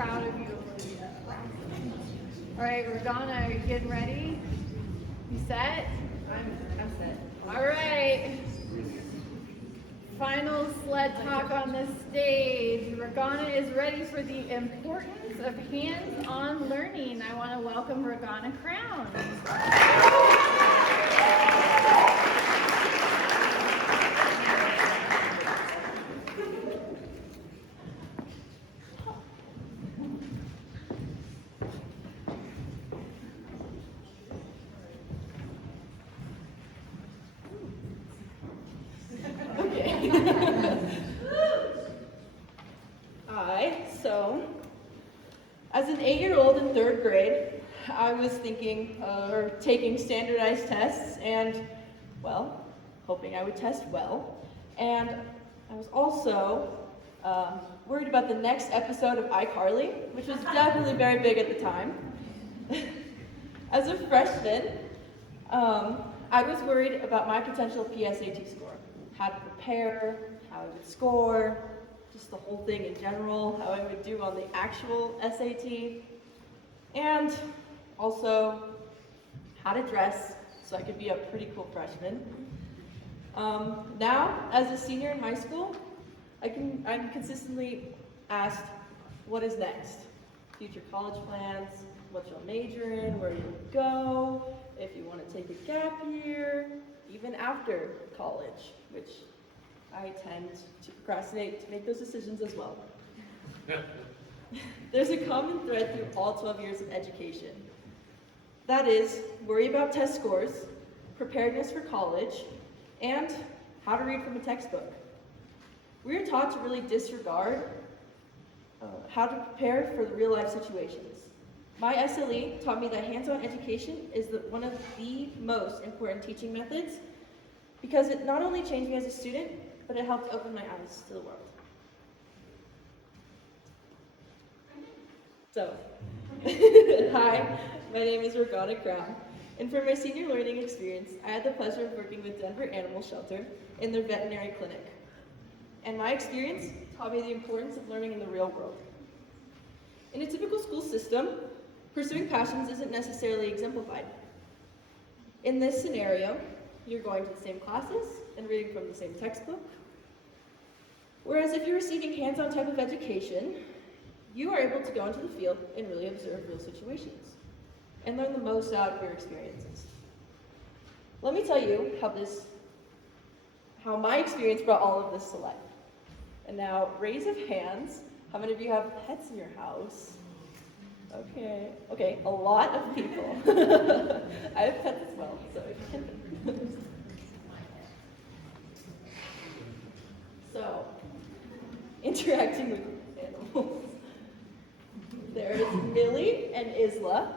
proud of you, Olivia. All right, Roganna, are you getting ready? You set? I'm set. All right. Final sled talk on the stage. Roganna is ready for the importance of hands-on learning. I want to welcome Roganna Crown. As an 8-year-old in 3rd grade, I was thinking or taking standardized tests and, well, hoping I would test well. And I was also worried about the next episode of iCarly, which was definitely very big at the time. As a freshman, I was worried about my potential PSAT score, how to prepare, how I would score, just the whole thing in general, how I would do on the actual SAT, and also how to dress so I could be a pretty cool freshman. Now, as a senior in high school, I'm consistently asked, what is next? Future college plans, what you'll major in, where you'll go, if you want to take a gap year, even after college, which I tend to procrastinate to make those decisions as well. There's a common thread through all 12 years of education. That is, worry about test scores, preparedness for college, and how to read from a textbook. We are taught to really disregard how to prepare for the real life situations. My SLE taught me that hands-on education is one of the most important teaching methods because it not only changed me as a student, but it helped open my eyes to the world. So, hi, my name is Roganna Crown, and for my senior learning experience, I had the pleasure of working with Denver Animal Shelter in their veterinary clinic. And my experience taught me the importance of learning in the real world. In a typical school system, pursuing passions isn't necessarily exemplified. In this scenario, you're going to the same classes and reading from the same textbook. Whereas if you're receiving hands-on type of education, you are able to go into the field and really observe real situations and learn the most out of your experiences. Let me tell you how my experience brought all of this to life. And now, raise of hands, how many of you have pets in your house? Okay, a lot of people. I have pets as well, so So, interacting with animals. There's Millie and Isla.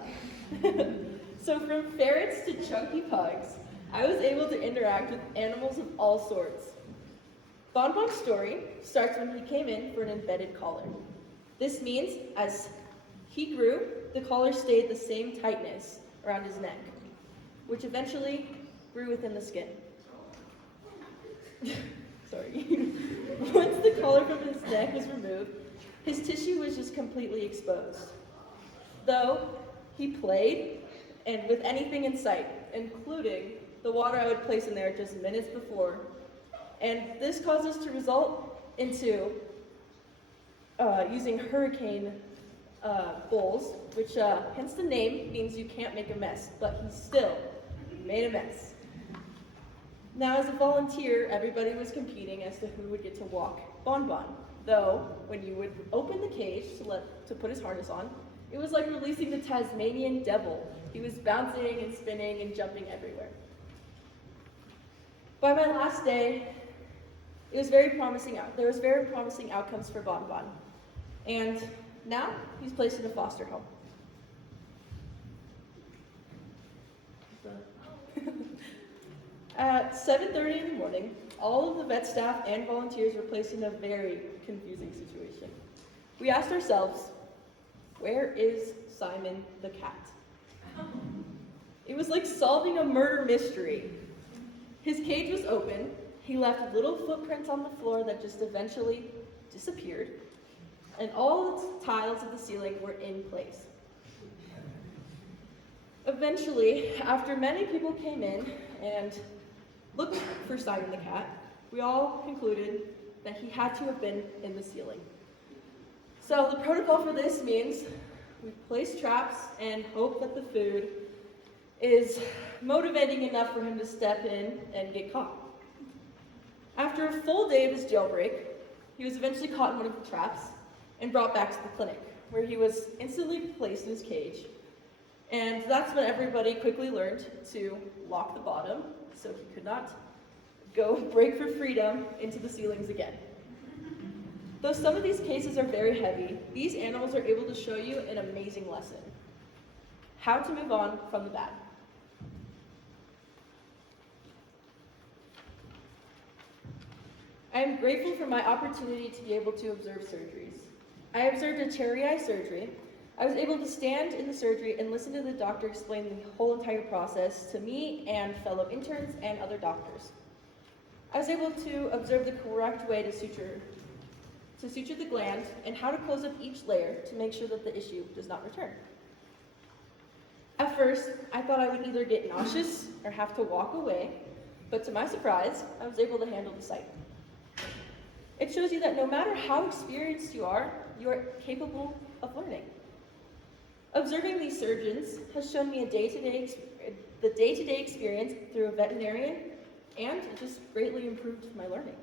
So from ferrets to chunky pugs, I was able to interact with animals of all sorts. Bonbon's story starts when he came in for an embedded collar. This means as he grew, the collar stayed the same tightness around his neck, which eventually grew within the skin. Sorry. Once the collar from his neck was removed, his tissue was just completely exposed. Though he played, and with anything in sight, including the water I would place in there just minutes before. And this caused us to result into using hurricane bowls, which hence the name means you can't make a mess, but he still made a mess. Now as a volunteer, everybody was competing as to who would get to walk Bonbon. Though, when you would open the cage to put his harness on, it was like releasing the Tasmanian devil. He was bouncing and spinning and jumping everywhere. By my last day, there was very promising outcomes for Bonbon. And now he's placed in a foster home. At 7:30 in the morning, all of the vet staff and volunteers were placed in a very confusing situation. We asked ourselves, where is Simon the cat? It was like solving a murder mystery. His cage was open. He left little footprints on the floor that just eventually disappeared. and all the tiles of the ceiling were in place. Eventually, after many people came in and looked for Simon the cat, we all concluded that he had to have been in the ceiling. So the protocol for this means we place traps and hope that the food is motivating enough for him to step in and get caught. After a full day of his jailbreak, he was eventually caught in one of the traps and brought back to the clinic, where he was instantly placed in his cage. And that's when everybody quickly learned to lock the bottom so he could not go break for freedom into the ceilings again. Though some of these cases are very heavy, these animals are able to show you an amazing lesson: how to move on from the bad. I am grateful for my opportunity to be able to observe surgeries. I observed a cherry eye surgery. I was able to stand in the surgery and listen to the doctor explain the whole entire process to me and fellow interns and other doctors. I was able to observe the correct way to suture the gland and how to close up each layer to make sure that the issue does not return. At first, I thought I would either get nauseous or have to walk away, but to my surprise, I was able to handle the sight. It shows you that no matter how experienced you are capable of learning. Observing these surgeons has shown me the day-to-day experience through a veterinarian, and it just greatly improved my learning.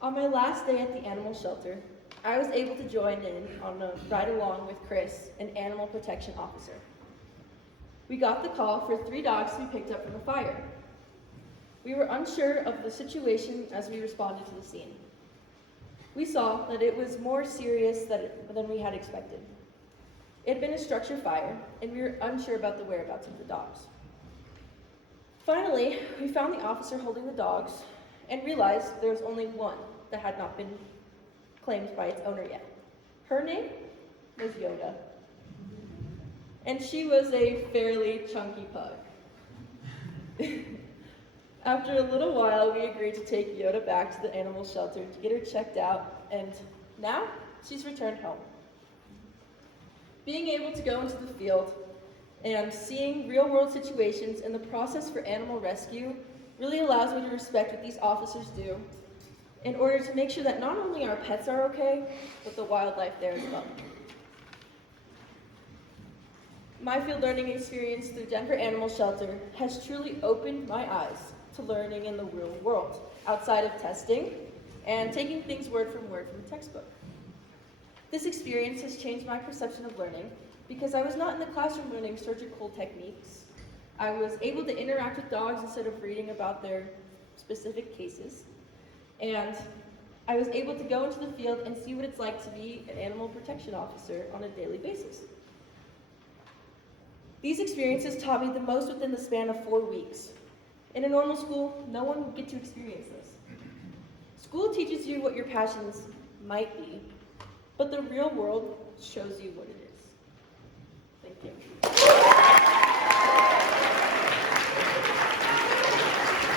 On my last day at the animal shelter, I was able to join in on a ride along with Chris, an animal protection officer. We got the call for 3 dogs to be picked up from a fire. We were unsure of the situation as we responded to the scene. We saw that it was more serious than we had expected. It had been a structure fire, and we were unsure about the whereabouts of the dogs. Finally, we found the officer holding the dogs and realized there was only one that had not been claimed by its owner yet. Her name was Yoda, and she was a fairly chunky pug. After a little while, we agreed to take Yoda back to the animal shelter to get her checked out, and now she's returned home. Being able to go into the field and seeing real-world situations and the process for animal rescue really allows me to respect what these officers do in order to make sure that not only our pets are okay, but the wildlife there as well. My field learning experience through Denver Animal Shelter has truly opened my eyes to learning in the real world, outside of testing and taking things word from the textbook. This experience has changed my perception of learning because I was not in the classroom learning surgical techniques. I was able to interact with dogs instead of reading about their specific cases. And I was able to go into the field and see what it's like to be an animal protection officer on a daily basis. These experiences taught me the most within the span of 4 weeks. In a normal school, no one would get to experience this. School teaches you what your passions might be, but the real world shows you what it is. Thank you.